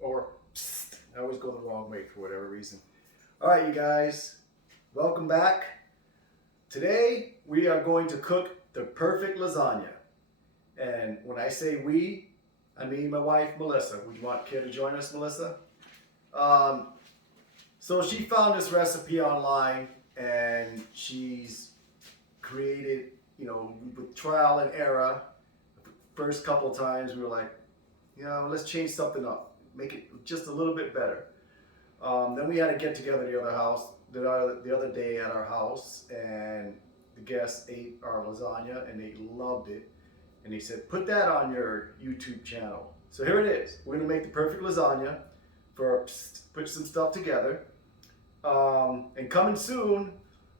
or psst. I always go the wrong way for whatever reason. All right, you guys, welcome back. Today we are going to cook the perfect lasagna. And when I say we, I mean my wife Melissa. Would you want care to join us, Melissa? Um, so she found this recipe online, and she's created, with trial and error. First couple times we were like, let's change something up, make it just a little bit better. Then we had to get together the other day at our house, and the guests ate our lasagna and they loved it. And they said, put that on your YouTube channel. So here it is. We're gonna make the perfect lasagna. Put some stuff together. And coming soon,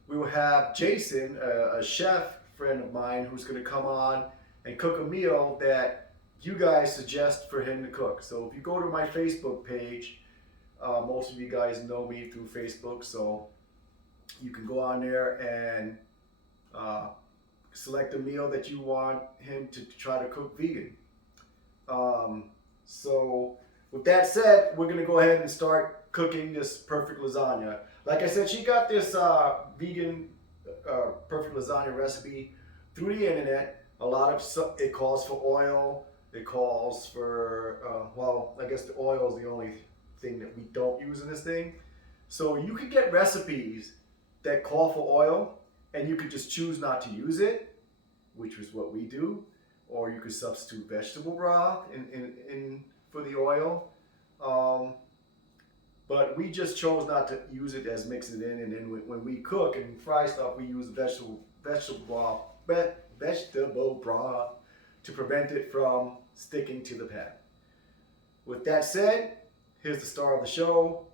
we will have Jason, a chef friend of mine, who's gonna come on and cook a meal that you guys suggest for him to cook. So if you go to my Facebook page, most of you guys know me through Facebook, so you can go on there and select a meal that you want him to try to cook vegan. So with that said, we're gonna go ahead and start cooking this perfect lasagna. Like I said, she got this vegan perfect lasagna recipe through the internet. It calls for oil. It calls for, I guess the oil is the only thing that we don't use in this thing. So you could get recipes that call for oil, and you could just choose not to use it, which is what we do. Or you could substitute vegetable broth in for the oil. But we just chose not to use it as mixing it in, and then when we cook and fry stuff, we use vegetable broth to prevent it from sticking to the pan. With that said, here's the star of the show,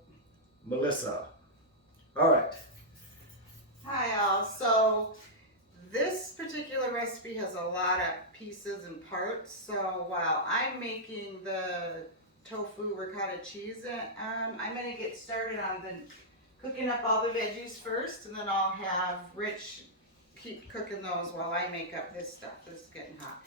Melissa. All right. Hi all. So this particular recipe has a lot of pieces and parts. So while I'm making the tofu ricotta cheese, I'm going to get started on cooking up all the veggies first, and then I'll have Rich keep cooking those while I make up this stuff. This is getting hot.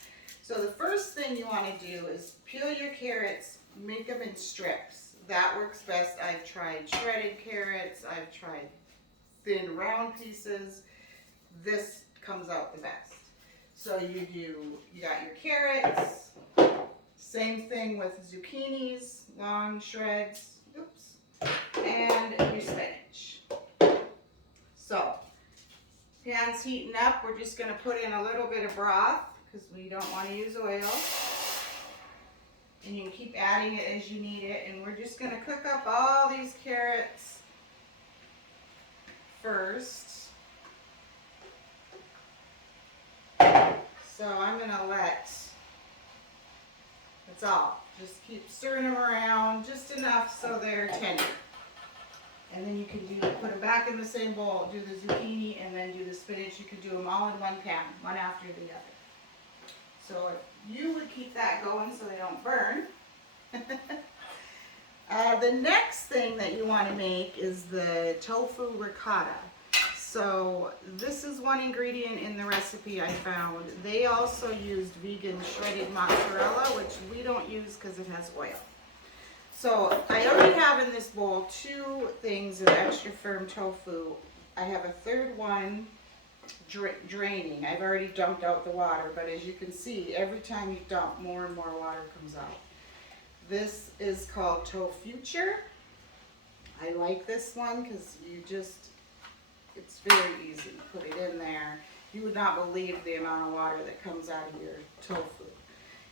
So the first thing you want to do is peel your carrots, make them in strips. That works best. I've tried shredded carrots, I've tried thin round pieces. This comes out the best. So you got your carrots, same thing with zucchinis, long shreds, and your spinach. So pan's heating up. We're just going to put in a little bit of broth because we don't want to use oil. And you can keep adding it as you need it. And we're just going to cook up all these carrots first. So I'm going to that's all. Just keep stirring them around just enough so they're tender. And then you can put them back in the same bowl, do the zucchini, and then do the spinach. You can do them all in one pan, one after the other. So you would keep that going so they don't burn. The next thing that you want to make is the tofu ricotta. So this is one ingredient in the recipe I found. They also used vegan shredded mozzarella, which we don't use because it has oil. So I already have in this bowl 2 things of extra firm tofu. I have a third one draining. I've already dumped out the water, but as you can see, every time you dump, more and more water comes out. This is called Tofuture. I like this one because it's very easy. Put it in there. You would not believe the amount of water that comes out of your tofu.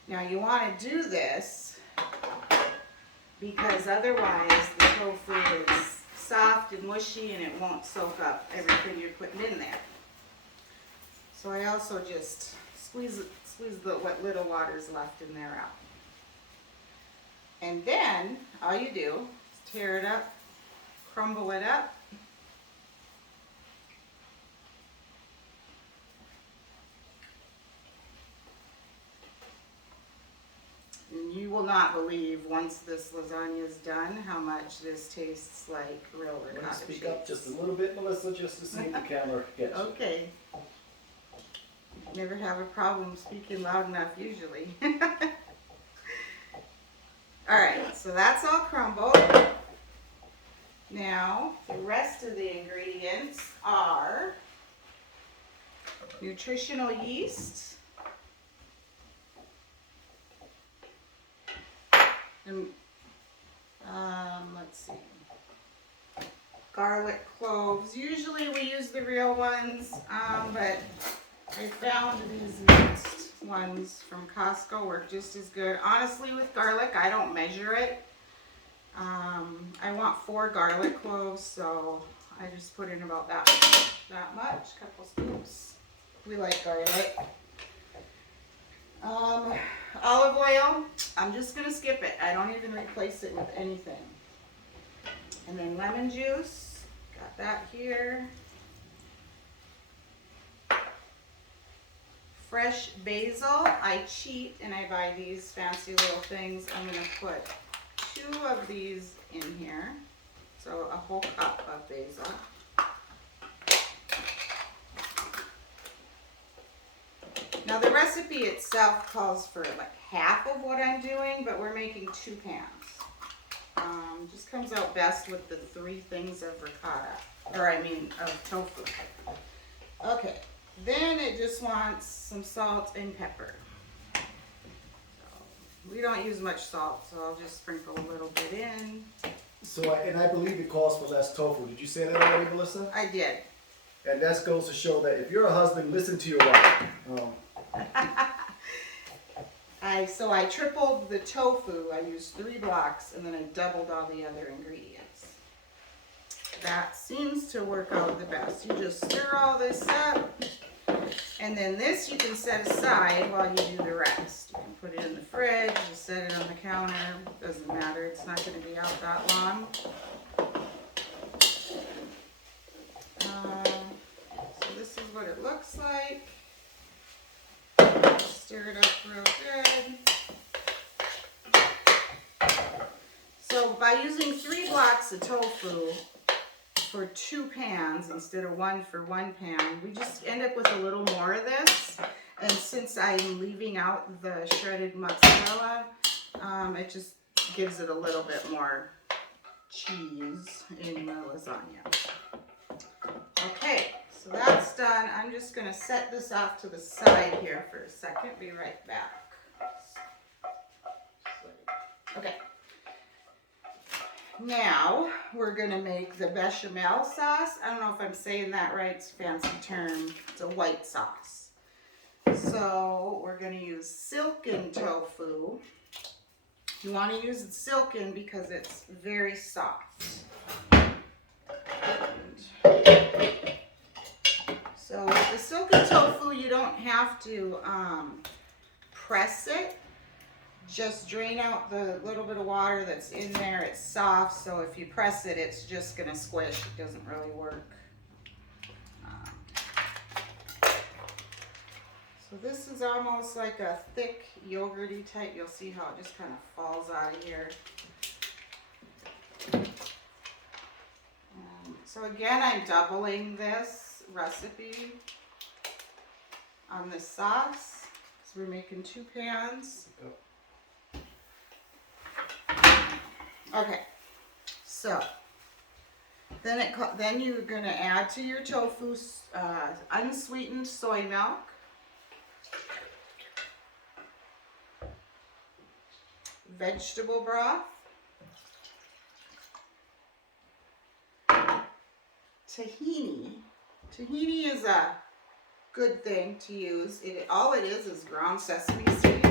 Now you want to do this because otherwise the tofu is soft and mushy and it won't soak up everything you're putting in there. So I also just squeeze what little water is left in there out. And then all you do is tear it up, crumble it up. And you will not believe, once this lasagna is done, how much this tastes like real ricotta cheese. Speak up just a little bit, Melissa, just to see if the camera gets you. Okay. Never have a problem speaking loud enough usually. Alright, so So that's all crumbled. Now, the rest of the ingredients are nutritional yeast, and let's see, garlic cloves. Usually we use the real ones, but I found these mixed ones from Costco work just as good. Honestly, with garlic, I don't measure it. I want 4 garlic cloves, so I just put in about that much, couple scoops. We like garlic. Olive oil, I'm just gonna skip it. I don't even replace it with anything. And then lemon juice, got that here. Fresh basil, I cheat and I buy these fancy little things. I'm gonna put 2 of these in here. So a whole cup of basil. Now the recipe itself calls for like half of what I'm doing, but we're making 2 pans. Just comes out best with the 3 things of ricotta, or I mean of tofu. Okay, then it just wants some salt and pepper. So we don't use much salt, so I'll just sprinkle a little bit in. So, and I believe it calls for less tofu. Did you say that already, Melissa? I did. And that goes to show that if you're a husband, listen to your wife. So I tripled the tofu. I used 3 blocks, and then I doubled all the other ingredients. That seems to work out the best. You just stir all this up, and then this you can set aside while you do the rest. You can put it in the fridge, just set it on the counter. Doesn't matter. It's not going to be out that long. So this is what it looks like. Stir it up real good. So by using 3 blocks of tofu for 2 pans instead of 1 for 1 pan, we just end up with a little more of this. And since I'm leaving out the shredded mozzarella, it just gives it a little bit more cheese in the lasagna. Okay. So that's done. I'm just going to set this off to the side here for a second. Be right back. Okay. Now we're going to make the bechamel sauce. I don't know if I'm saying that right. It's a fancy term. It's a white sauce. So we're going to use silken tofu. You want to use it silken because it's very soft. So with the silken tofu, you don't have to press it. Just drain out the little bit of water that's in there. It's soft, so if you press it, it's just going to squish. It doesn't really work. So this is almost like a thick yogurty type. You'll see how it just kind of falls out of here. So again, I'm doubling this recipe on the sauce. So we're making 2 pans. Okay, so then you're going to add to your tofu unsweetened soy milk, vegetable broth, tahini. Tahini is a good thing to use. All it is ground sesame seeds.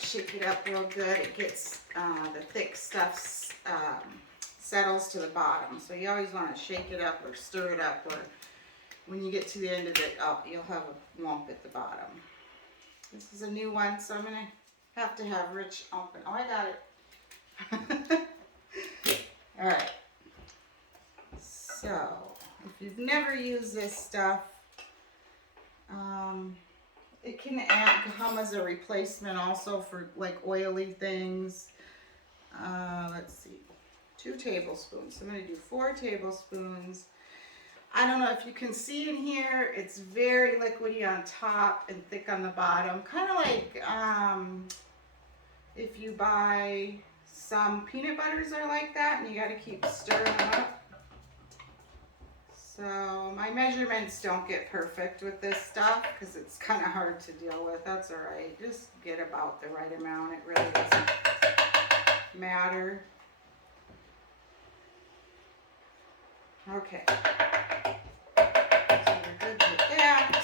Shake it up real good. It gets the thick stuff settles to the bottom. So you always want to shake it up or stir it up, or when you get to the end of it, you'll have a lump at the bottom. This is a new one, so I'm going to have Rich open. Oh, I got it. All right. So, if you've never used this stuff, it can come as a replacement also for like oily things. Let's see, 2 tablespoons. So I'm going to do 4 tablespoons. I don't know if you can see in here, it's very liquidy on top and thick on the bottom. Kind of like if you buy some peanut butters are like that, and you got to keep stirring them up. So my measurements don't get perfect with this stuff because it's kind of hard to deal with. That's all right. Just get about the right amount. It really doesn't matter. Okay. So we're good with that.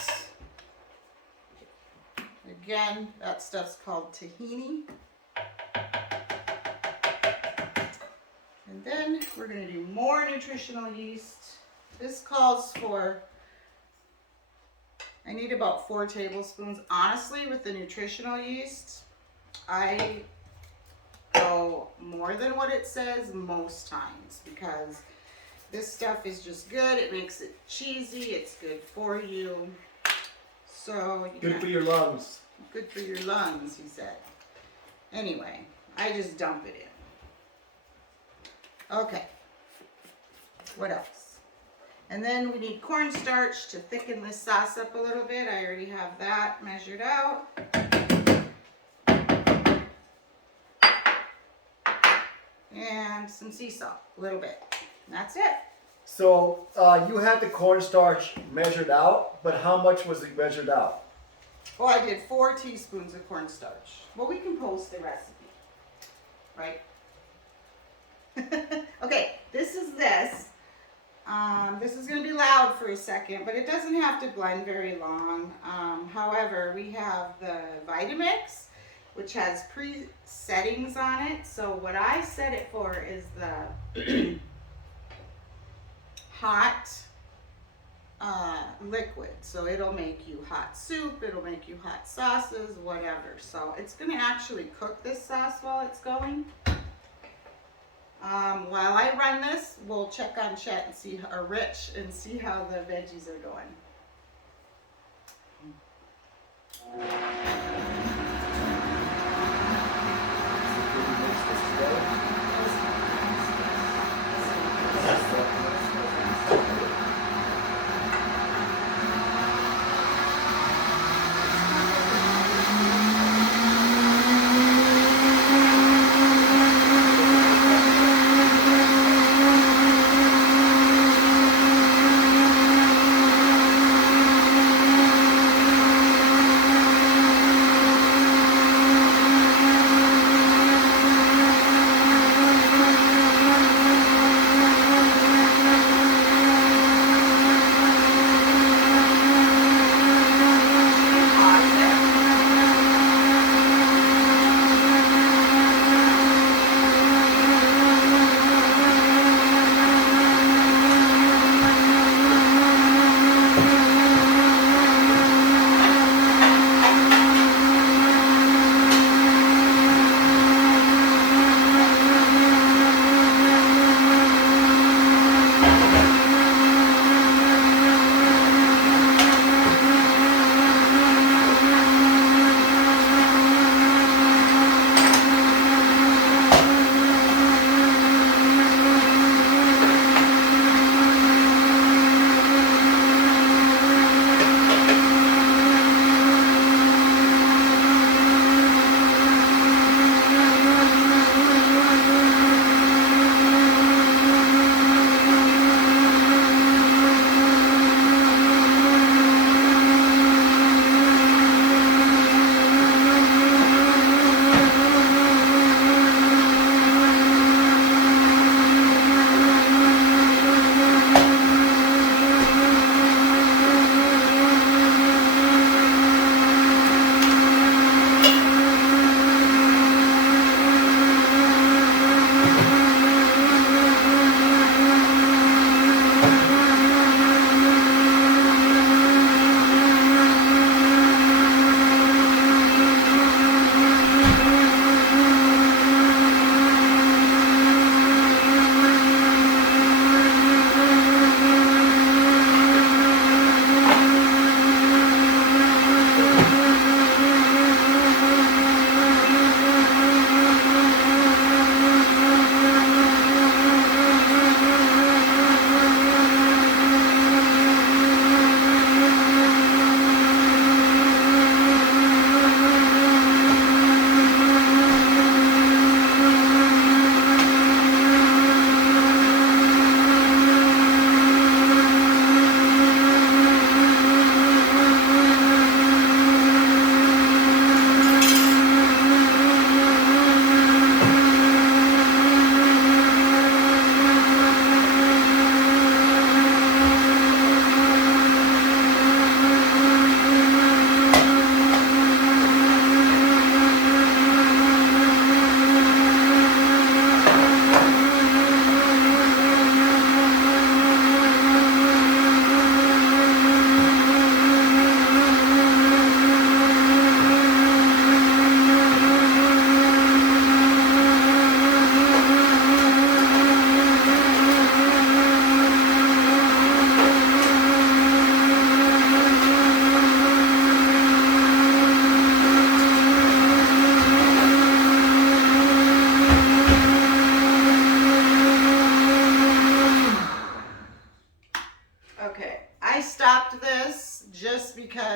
Again, that stuff's called tahini. And then we're going to do more nutritional yeast. This calls for, I need about 4 tablespoons. Honestly, with the nutritional yeast, I go more than what it says most times because this stuff is just good. It makes it cheesy. It's good for you. So Good for your lungs. Good for your lungs, he said. Anyway, I just dump it in. Okay. What else? And then we need cornstarch to thicken this sauce up a little bit. I already have that measured out. And some sea salt, a little bit. And that's it. So you had the cornstarch measured out, but how much was it measured out? Oh, I did 4 teaspoons of cornstarch. Well, we can post the recipe, right? Okay, this is this. This is going to be loud for a second, but it doesn't have to blend very long. However, we have the Vitamix, which has pre-settings on it. So what I set it for is the hot liquid. So it'll make you hot soup, it'll make you hot sauces, whatever. So it's going to actually cook this sauce while it's going. While I run this, we'll check on Chet and see, or Rich, and see how the veggies are going.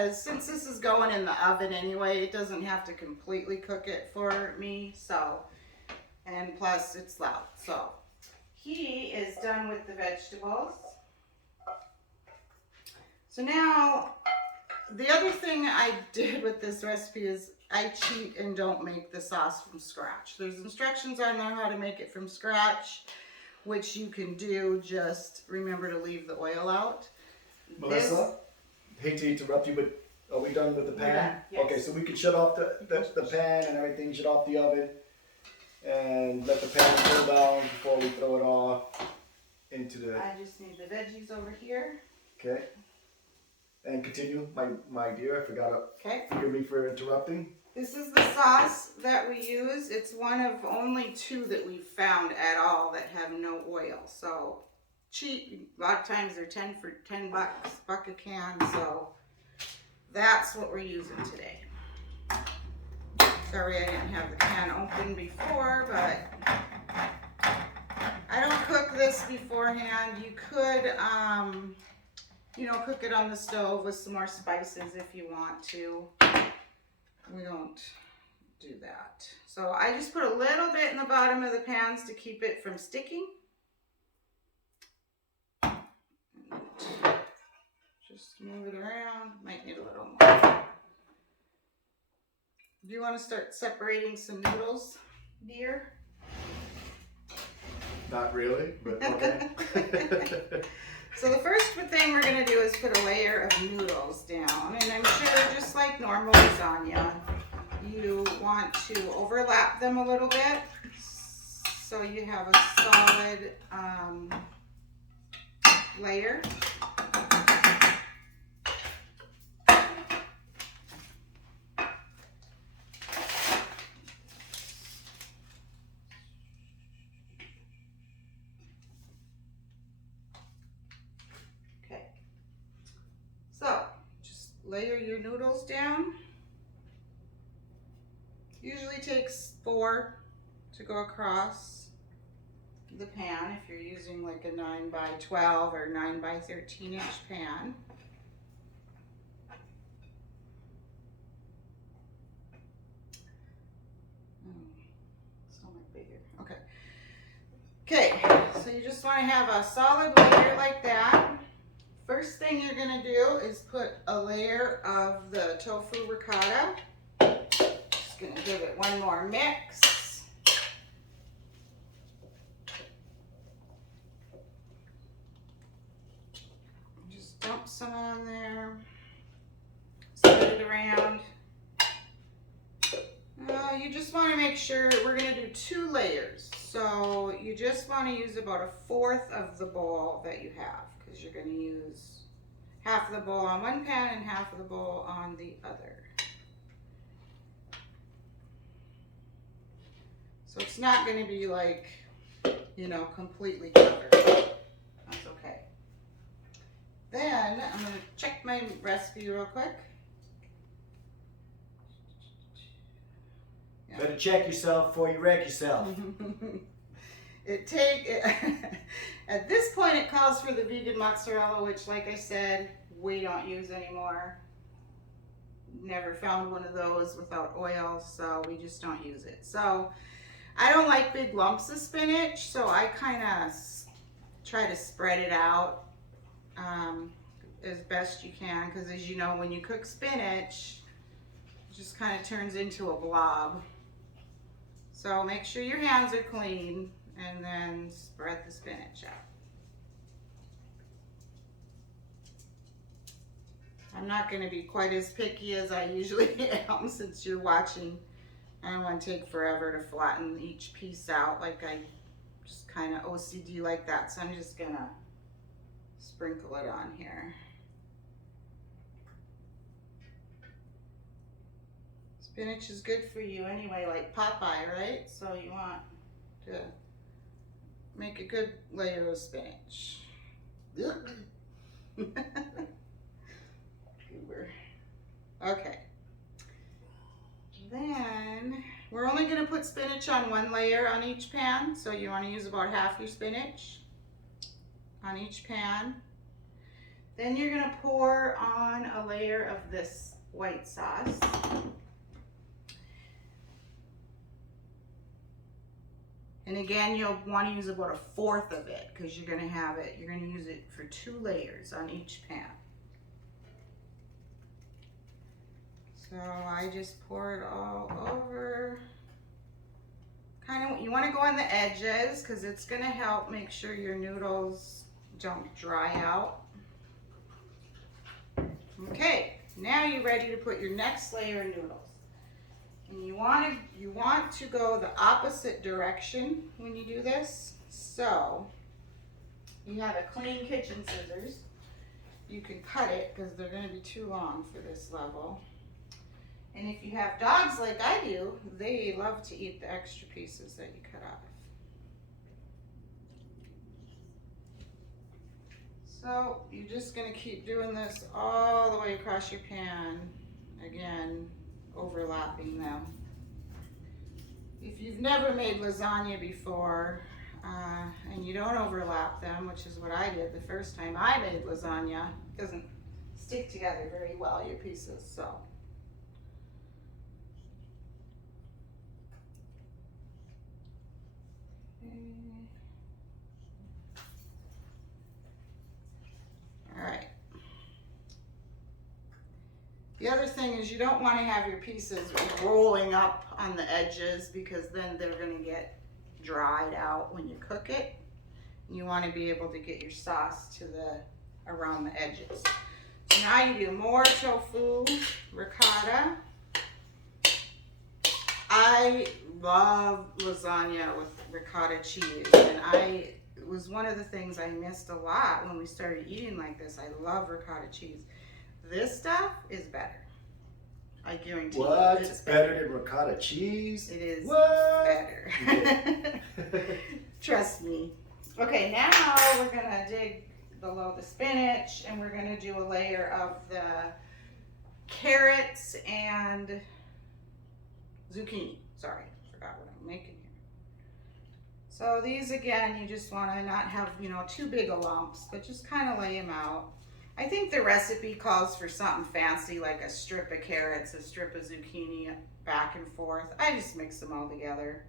because since this is going in the oven anyway, it doesn't have to completely cook it for me. So, and plus it's loud. So he is done with the vegetables. So now, the other thing I did with this recipe is I cheat and don't make the sauce from scratch. There's instructions on there how to make it from scratch, which you can do. Just remember to leave the oil out. Melissa, hate to interrupt you, but are we done with the pan? Done, yes. Okay, so we can shut off the pan and everything, shut off the oven, and let the pan cool down before we throw it off into the... I just need the veggies over here. Okay. And continue, my dear. I forgot to... Okay. Forgive me for interrupting. This is the sauce that we use. It's one of only 2 that we've found at all that have no oil. So cheap. A lot of times they're 10 for $10 buck a can. So that's what we're using today. Sorry I didn't have the can open before, but I don't cook this beforehand. You could, you know, cook it on the stove with some more spices if you want to. We don't do that. So I just put a little bit in the bottom of the pans to keep it from sticking. Just move it around. Might need a little more. Do you want to start separating some noodles, dear? Not really, but okay. So the first thing we're going to do is put a layer of noodles down, and I'm sure just like normal lasagna, you want to overlap them a little bit so you have a solid layer. So, just layer your noodles down. Usually takes 4 to go across the pan if you're using like a 9 by 12 or 9 by 13 inch pan. So much bigger. Okay. Okay, so you just want to have a solid layer like that. First thing you're going to do is put a layer of the tofu ricotta. Just going to give it one more mix. Just dump some on there. Spread it around. You just want to make sure we're going to do 2 layers. So you just want to use about 1/4 of the bowl that you have, because you're going to use half of the bowl on one pan and half of the bowl on the other. So it's not going to be like, you know, completely covered. That's okay. Then I'm going to check my recipe real quick. Yeah. Better check yourself before you wreck yourself. At this point it calls for the vegan mozzarella, which like I said, we don't use anymore. Never found one of those without oil, so we just don't use it. So I don't like big lumps of spinach, so I kind of try to spread it out as best you can, because as you know, when you cook spinach, it just kind of turns into a blob. So make sure your hands are clean and then spread the spinach out. I'm not going to be quite as picky as I usually am since you're watching. I don't want to take forever to flatten each piece out, like I just kind of OCD like that. So I'm just going to sprinkle it on here. Spinach is good for you anyway, like Popeye, right? So you want to make a good layer of spinach. Okay. Then we're only going to put spinach on 1 layer on each pan, so you want to use about half your spinach on each pan. Then you're gonna pour on a layer of this white sauce. And again, you'll want to use about 1/4 of it because you're gonna use it for 2 layers on each pan. So I just pour it all over. You want to go on the edges because it's going to help make sure your noodles don't dry out. Okay, now you're ready to put your next layer of noodles. And you want to go the opposite direction when you do this. So you have a clean kitchen scissors. You can cut it because they're going to be too long for this level. And if you have dogs like I do, they love to eat the extra pieces that you cut off. So you're just gonna keep doing this all the way across your pan, again, overlapping them. If you've never made lasagna before, and you don't overlap them, which is what I did the first time I made lasagna, it doesn't stick together very well, your pieces, so. All right. The other thing is you don't want to have your pieces rolling up on the edges because then they're going to get dried out when you cook it. You want to be able to get your sauce to around the edges. So now you do more tofu ricotta. I love lasagna with ricotta cheese, and it was one of the things I missed a lot when we started eating like this. I love ricotta cheese. This stuff is better. I guarantee you. What? It's better than ricotta cheese? It is what? better. Trust me. Okay, now we're gonna dig below the spinach and we're gonna do a layer of the carrots and zucchini. Sorry, forgot what I'm making here. So these, again, you just want to not have, too big of lumps, but just kind of lay them out. I think the recipe calls for something fancy like a strip of carrots, a strip of zucchini, back and forth. I just mix them all together.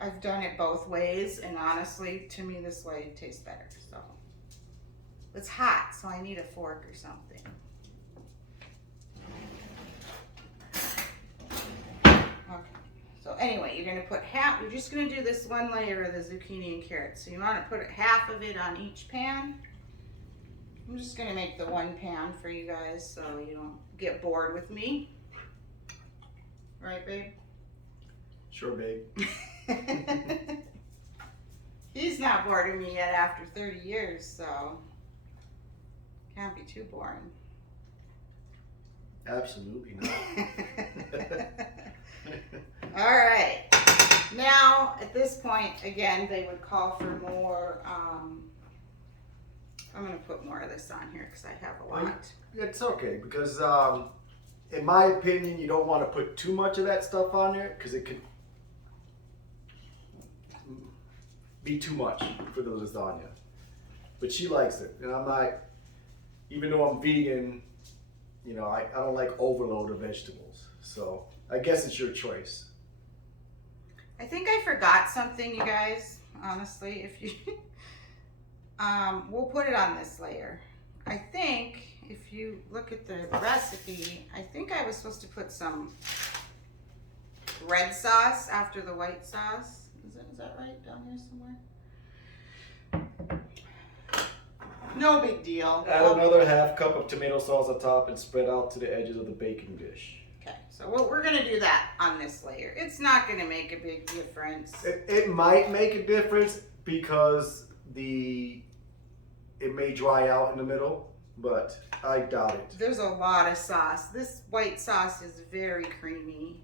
I've done it both ways, and honestly, to me, this way tastes better. So it's hot, so I need a fork or something. Okay, so anyway, you're gonna put you're just gonna do this one layer of the zucchini and carrots. So you wanna put half of it on each pan. I'm just gonna make the one pan for you guys so you don't get bored with me. Right, babe? Sure, babe. He's not bored of me yet after 30 years, so can't be too boring. Absolutely not. All right. Now, at this point, again, they would call for more. I'm going to put more of this on here because I have a lot. It's okay because, in my opinion, you don't want to put too much of that stuff on there because it could be too much for the lasagna. But she likes it, and I'm not. Even though I'm vegan, I don't like overload of vegetables. So I guess it's your choice. I think I forgot something, you guys. Honestly, if you, we'll put it on this layer. I think if you look at the recipe, I think I was supposed to put some red sauce after the white sauce. Is that right down here somewhere? No big deal. Add another half cup of tomato sauce on top and spread out to the edges of the baking dish. Okay, so we're going to do that on this layer. It's not going to make a big difference. It might make a difference because it may dry out in the middle, but I doubt it. There's a lot of sauce. This white sauce is very creamy.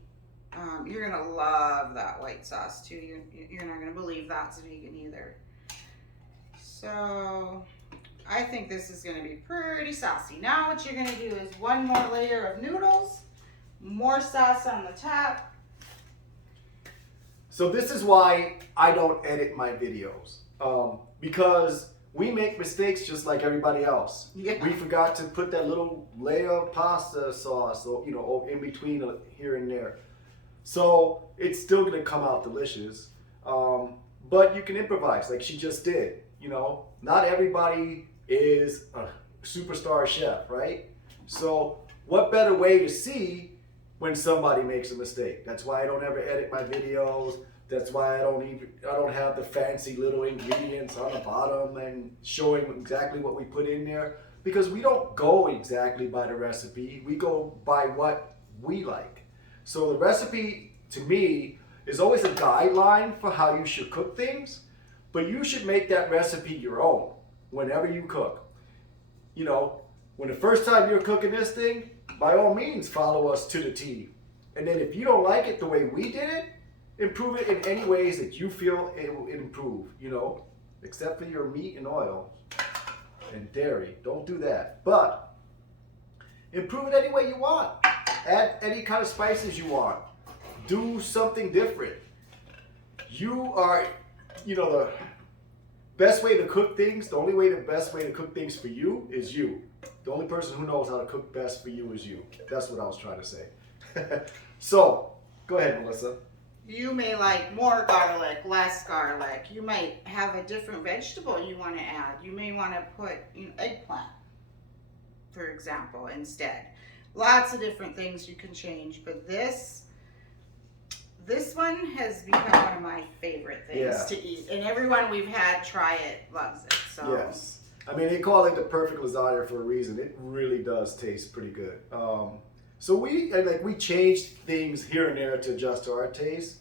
You're going to love that white sauce too. You're not going to believe that's vegan either. So I think this is going to be pretty saucy. Now what you're going to do is one more layer of noodles, more sauce on the top. So this is why I don't edit my videos. Because we make mistakes just like everybody else. Yeah. We forgot to put that little layer of pasta sauce, or, you know, in between here and there. So it's still gonna come out delicious. But you can improvise like she just did. You know, not everybody is a superstar chef, right? So what better way to see when somebody makes a mistake? That's why I don't ever edit my videos. That's why I don't have the fancy little ingredients on the bottom and showing exactly what we put in there, because we don't go exactly by the recipe. We go by what we like. So the recipe to me is always a guideline for how you should cook things, but you should make that recipe your own whenever you cook. You know, when the first time you're cooking this thing, by all means follow us to the T. And then if you don't like it the way we did it, improve it in any ways that you feel it will improve, you know, except for your meat and oil and dairy. Don't do that. But improve it any way you want. Add any kind of spices you want. Do something different. You are, you know, the best way to cook things, the best way to cook things for you is you. The only person who knows how to cook best for you is you. That's what I was trying to say. So, go ahead, Melissa. You may like more garlic, less garlic. You might have a different vegetable you want to add. You may want to put eggplant, for example, instead. Lots of different things you can change, but this one has become one of my favorite things to eat, and everyone we've had try it loves it. So yes, I mean, they call it the perfect lasagna for a reason. It really does taste pretty good. So we changed things here and there to adjust to our taste,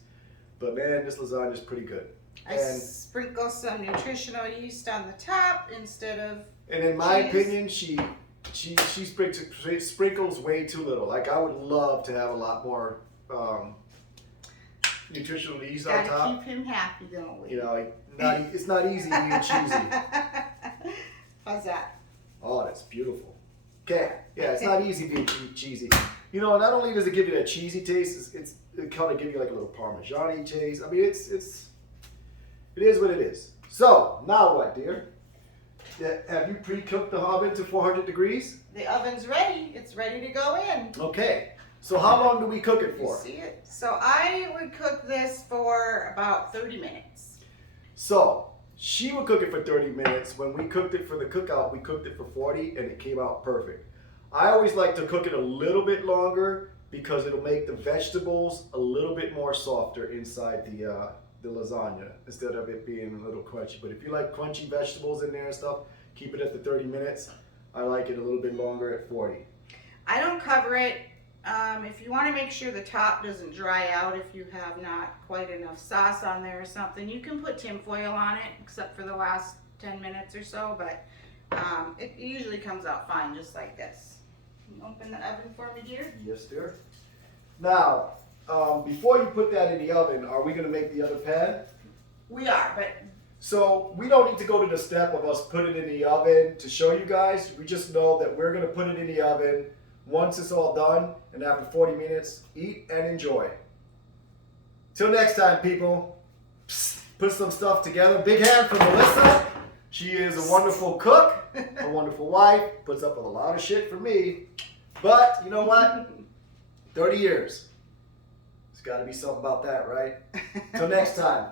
but man, this lasagna is pretty good. I sprinkle some nutritional yeast on the top instead of And in my cheese. opinion, she sprinkles way too little. Like, I would love to have a lot more nutritional yeast on top. Gotta keep him happy, don't we? You know, it's not easy being cheesy. How's that? Oh, that's beautiful. Okay, yeah, it's not easy being cheesy. You know, not only does it give you that cheesy taste, it kind of give you like a little Parmesan-y taste. I mean, it is what it is. So, now what, dear? Have you pre-cooked the oven to 400 degrees? The oven's ready. It's ready to go in. Okay. So how long do we cook it You for? see it? So I would cook this for about 30 minutes. So she would cook it for 30 minutes. When we cooked it for the cookout, we cooked it for 40 and it came out perfect. I always like to cook it a little bit longer because it'll make the vegetables a little bit more softer inside the lasagna instead of it being a little crunchy. But if you like crunchy vegetables in there and stuff, keep it at the 30 minutes. I like it a little bit longer at 40. I don't cover it. If you want to make sure the top doesn't dry out, if you have not quite enough sauce on there or something, you can put tinfoil on it, except for the last 10 minutes or so, but it usually comes out fine just like this. Can you open the oven for me, dear? Yes, dear. Now, before you put that in the oven, are we going to make the other pan? We are, but So we don't need to go to the step of us putting it in the oven to show you guys. We just know that we're going to put it in the oven once it's all done, and after 40 minutes, eat and enjoy. Till next time, people. Psst, put some stuff together. Big hand for Melissa. She is a wonderful cook, a wonderful wife, puts up with a lot of shit for me. But you know what? 30 years. There's got to be something about that, right? Till next time.